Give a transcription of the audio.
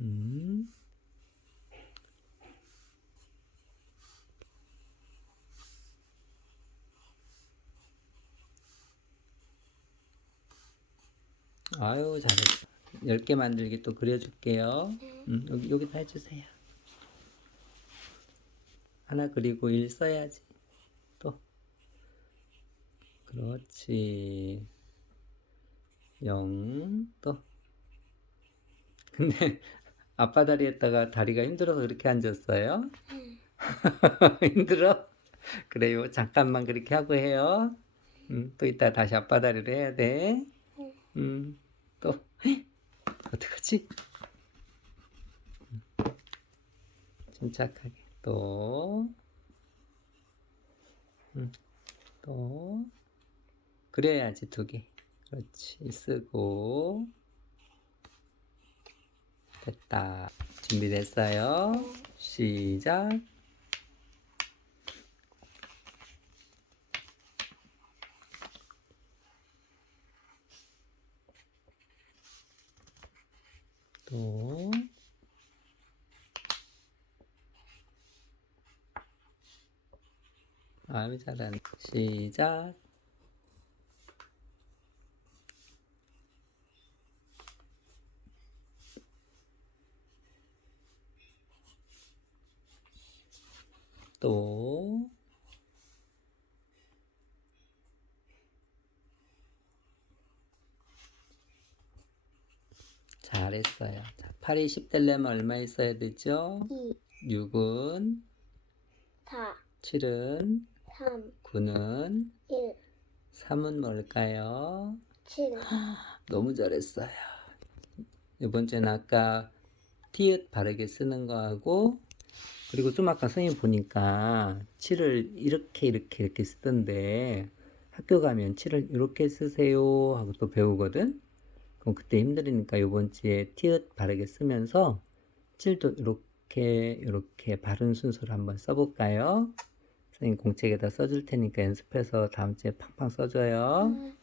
음. 아유, 잘했어. 10개 만들기 또 그려줄게요. 음, 여기, 여기다 해주세요. 하나 그리고 일 써야지. 또. 그렇지. 영, 또. 근데 아빠 다리에다가 다리가 힘들어서 그렇게 앉았어요? 힘들어? 그래요. 잠깐만 그렇게 하고 해요. 음, 또 이따 다시 아빠 다리를 해야 돼. 음, 또. 어떡하지? 음, 침착하게. 또. 음, 또. 그려야지, 두 개. 그렇지. 쓰고. 됐다. 준비됐어요? 시작. 또. 아유, 잘하네. 시작. 또. 잘했어요. 자, 8이 10 되려면 얼마 있어야 되죠? 2, 6은, 4, 7은, 3, 9는, 1, 3은 뭘까요? 7, 너무 잘했어요. 이번 주는 아까 티읕 바르게 쓰는 거하고 그리고 좀 아까 선생님 보니까 7을 이렇게 이렇게 이렇게 쓰던데 학교 가면 7을 이렇게 쓰세요 하고 또 배우거든. 그럼 그때 힘들으니까 이번 주에 티읕 바르게 쓰면서 7도 이렇게 이렇게 바른 순서로 한번 써볼까요? 선생님 공책에다 써줄 테니까 연습해서 다음 주에 팡팡 써줘요. 음,